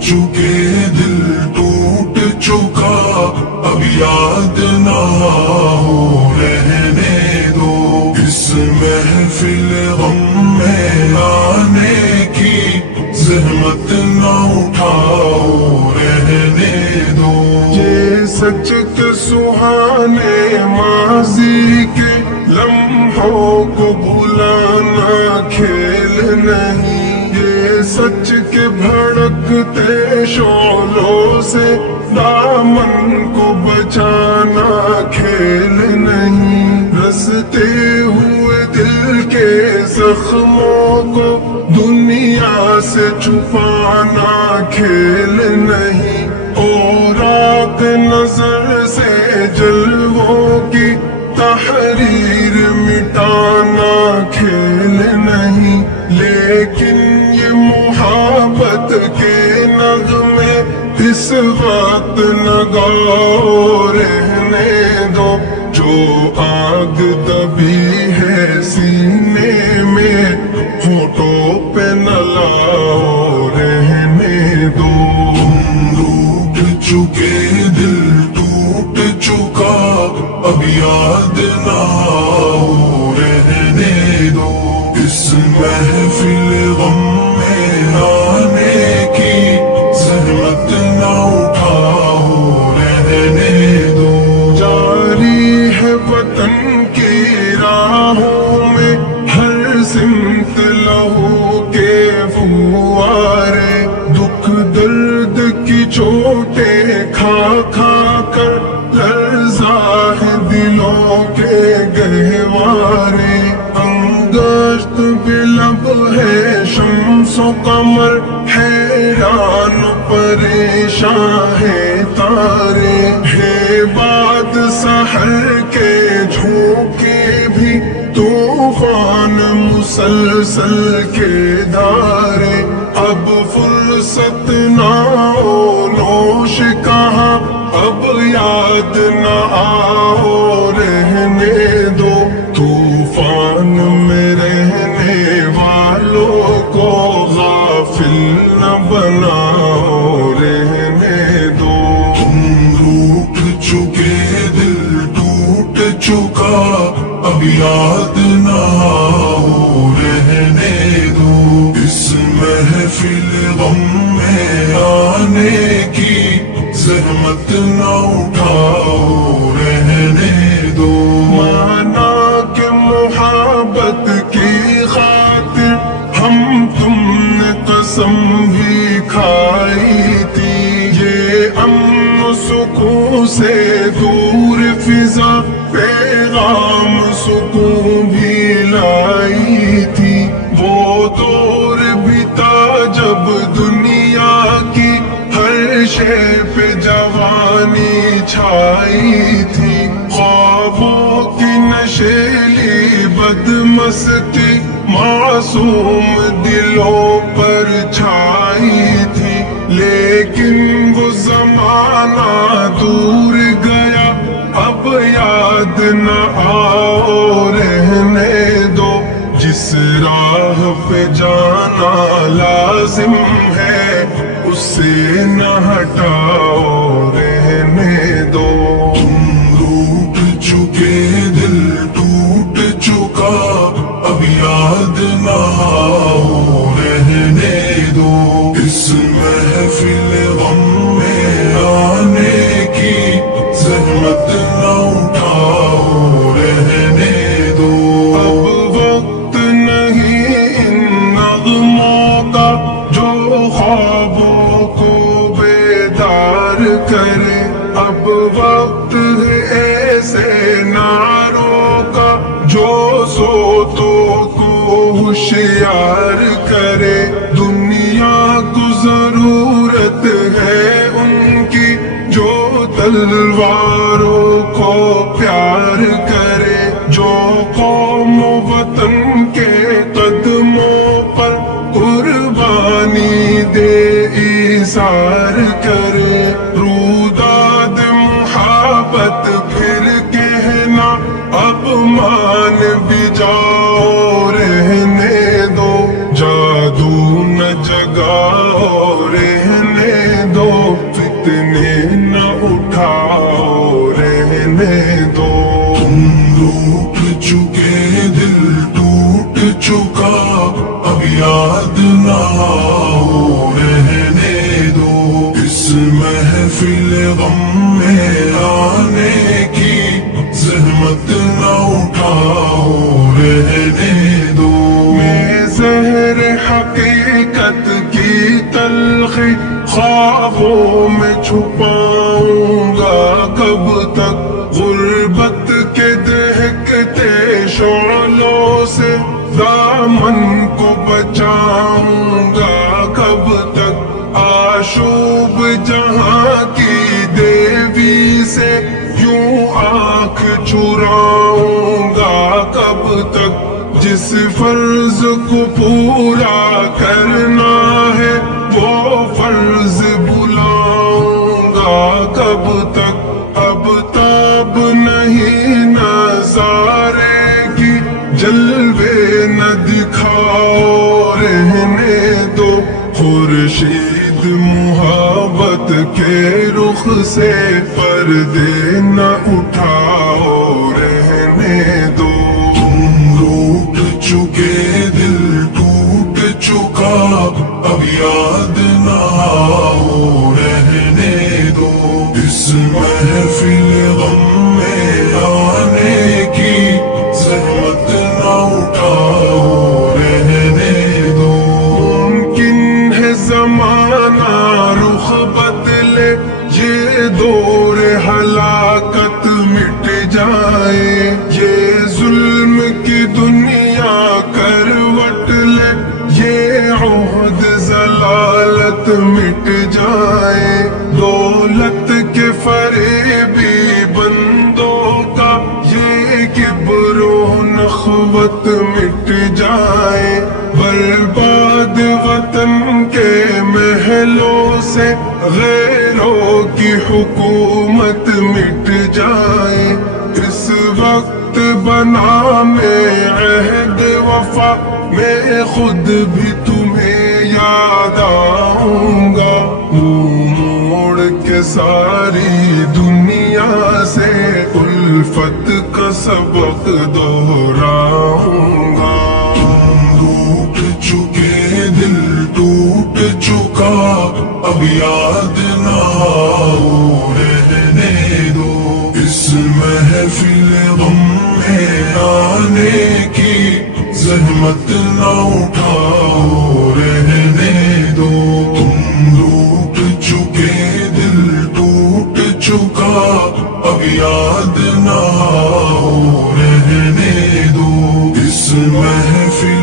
چکے دل ٹوٹ چکا اب یاد نہ ہو رہنے دو اس محفل غم میں آنے کی زحمت نہ اٹھاؤ رہنے دو یہ سچ کے سہانے ماضی کے لمحوں کو بھلانا کھیل نہیں یہ سچ کے بھڑکتے شعلوں سے دامن کو بچانا کھیل نہیں رستے ہوئے دل کے زخموں کو دنیا سے چھپانا کھیل نہیں اور آنکھ نظر سے جلووں کی تحریر مٹانا کھیل نہیں لیکن یہ محبت کے نغمے اس وقت نگاؤ رہنے دو جو آگ دبی ہے سینے میں ہونٹوں پہ نہ لاؤ رہنے دو تم روٹھ چکے دل ٹوٹ چکا اب یاد نہ آؤ رہنے دو اس محفل غم میں آنے کی زحمت نہ اٹھاؤ رہنے دو جاری ہے وطن کی راہوں میں ہر سمت لہو کے فوارے دکھ درد کی چوٹیں کھا کھا کر لرزا ہے دلوں کے گہوارے انگشت بلب ہے شمس و قمر حیران پریشان ہے تارے ہے بات سحر کے جھونکے بھی طوفان مسلسل کے دھارے اب فرصت نہ ہو نوش کہاں اب یاد نہ آؤ رہنے دو طوفان میں رہنے والوں کو غافل نہ بناؤ رہنے دو تم روٹھ چکے دل ٹوٹ چکا اب یاد نہ آؤ رہنے دو اس محفل غم میں آنے کی زحمت نہ اٹھاؤ رہنے دو مانا کہ محبت کی خاطر ہم تم نے قسم بھی کھائی تھی یہ امن و سکون سے دور فضا پیغام سکون بھی لائی تھی وہ دور بھی تھا جب دنیا کی ہر شے پہ جوانی چھائی تھی خوابوں کی نشیلی بدمستی معصوم دلوں پر چھائی تھی لیکن وہ زمانہ دور گیا اب یاد نہ آؤ رہنے دو جس راہ پہ جانا لازم ہے اسے نہ ہٹاؤ رہنے دو تم روٹھ چکے دل ٹوٹ چکا اب یاد نہ آؤ رہنے دو اس محفل غم میں آنے کی زحمت نہ اٹھاؤ رہنے دو اب وقت نہیں ان نغموں کا جو خوابوں کو بیدار کرے اب وقت ہے ایسے نعروں کا جو سوتوں کو ہوشیار کرے دنیا کو ضرورت ہے ان کی جو تلواروں کو پیار کرے جو قوم و وطن کے قدموں پر قربانی دے ایثار کرے روداد محبت پھر کہنا اب مان بھی جاؤ رہنے دو جادو نہ جگاؤ رہنے حقیقت کی تلخی خوابوں میں چھپاؤں گا کب تک، غربت کے دہکتے شعلوں سے دامن کو بچاؤں گا کب تک، آشوب جہاں کی دیوی سے یوں آنکھ چراؤں گا کب تک، جس فرض کو پورا کرنا ہے وہ فرض بلاؤں گا کب تک، اب تاب نہیں نظارے کی جلوے نہ دکھاؤ رہنے دو، خورشید محبت کے رخ سے پردے نہ اٹھاؤ رہنے دو، لوٹ چکے دل ٹوٹ چکا اب یاد نہ آؤ رہنے دو، اس محفل غم میں آنے کی زحمت نہ اٹھاؤ رہنے دو، ممکن ہے زمانہ رخ بدلے یہ دور ہلاکت مٹ جائے، یہ ظلم کی دنیا کروٹ لے، یہ عہد ضلالت مٹ جائے، دولت کے فریبی بندوں کا یہ کبر و نخوت مٹ جائے، برباد وطن کے محلوں سے غیروں کی حکومت مٹ جائے، اس وقت بنا میں عہد وفا میں خود بھی تمہیں یاد آؤں گا، منہ موڑ کے ساری دنیا سے الفت کا سبق دہراؤں گا، لوٹ چکے دل ٹوٹ چکا اب یاد نہ آؤ رہنے دو، اس محفل غم میں آنے کی زحمت نہ اٹھاؤ رہنے دو، تم لوٹ چکے دل ٹوٹ چکا اب یاد نہ آؤ رہنے دو، اس محفل